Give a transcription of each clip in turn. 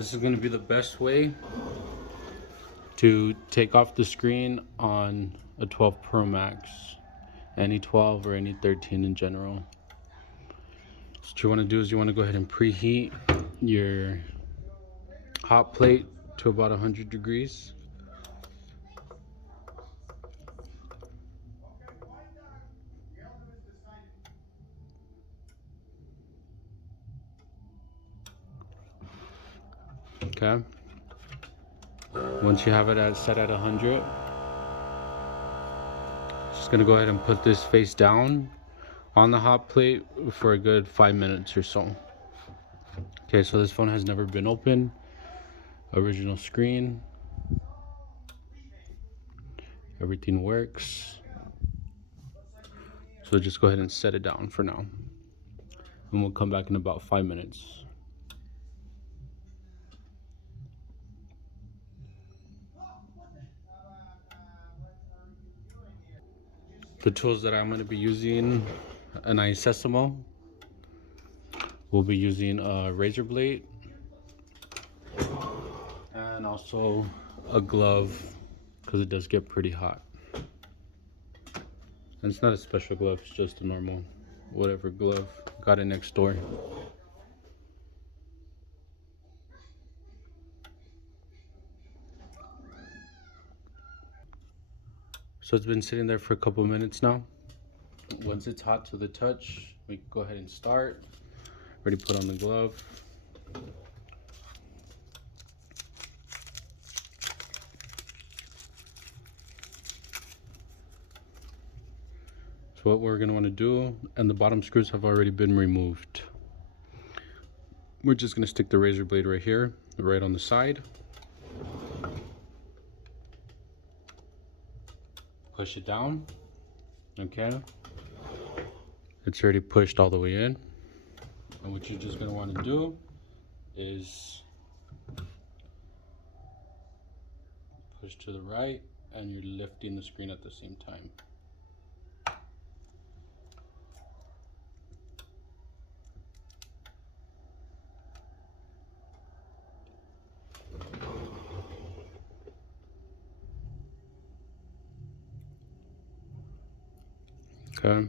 This is going to be the best way to take off the screen on a 12 Pro Max, any 12 or any 13 in general. So what you want to do is you want to go ahead and preheat your hot plate to about 100 degrees. Okay. Once you have it set at 100, just gonna go ahead and put this face down on the hot plate for a good 5 minutes or so. Okay, so this phone has never been opened. Original screen. Everything works. So just go ahead and set it down for now. And we'll come back in about 5 minutes. The tools that I'm going to be using, an iSesamo. We'll be using a razor blade. And also a glove, because it does get pretty hot. And it's not a special glove, it's just a normal whatever glove. Got it next door. So it's been sitting there for a couple minutes now. Once it's hot to the touch, we can go ahead and start. Already put on the glove. So what we're going to want to do, and the bottom screws have already been removed. We're just going to stick the razor blade right here, right on the side. Push it down. Okay. It's already pushed all the way in. And what you're just going to want to do is push to the right, and you're lifting the screen at the same time. Okay.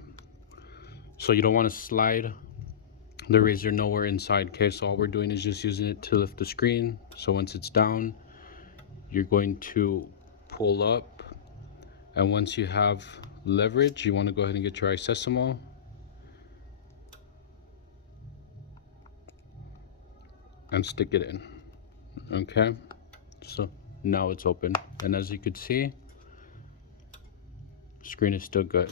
So you don't want to slide the razor nowhere inside. Okay, so all we're doing is just using it to lift the screen. So once it's down, you're going to pull up, and once you have leverage, you want to go ahead and get your iSesamo and stick it in. Okay, so now it's open, and as you could see, the screen is still good.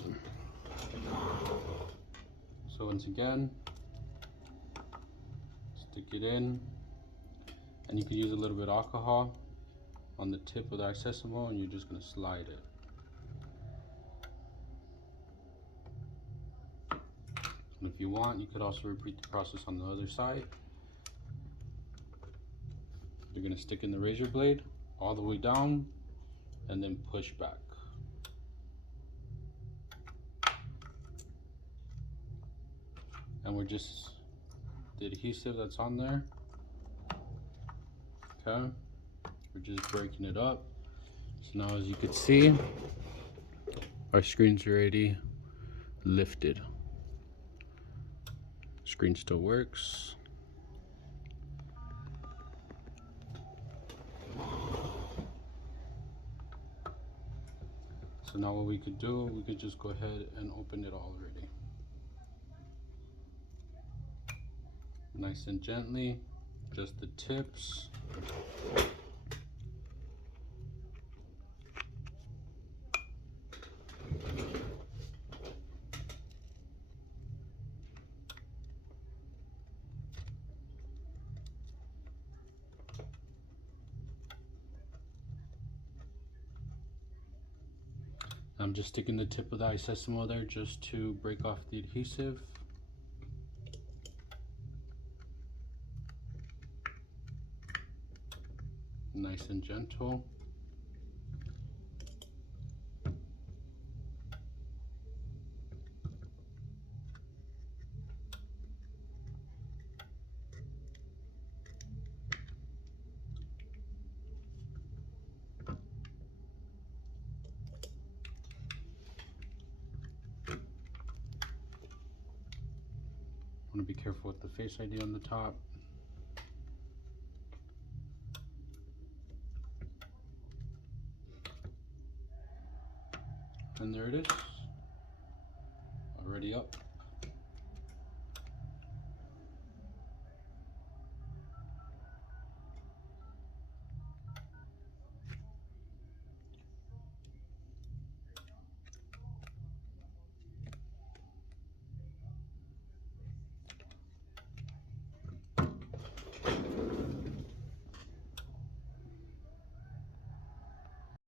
So once again, stick it in, and you can use a little bit of alcohol on the tip of the iSesamo, and you're just going to slide it. And if you want, you could also repeat the process on the other side. You're going to stick in the razor blade all the way down and then push back. And we're just, the adhesive that's on there, okay, we're just breaking it up. So now as you can see, our screen's already lifted. Screen still works. So now what we could do, we could just go ahead and open it already. Nice and gently, just the tips. I'm just sticking the tip of the iSesamo there just to break off the adhesive. Nice and gentle. Want to be careful with the Face ID on the top. And there it is, already up.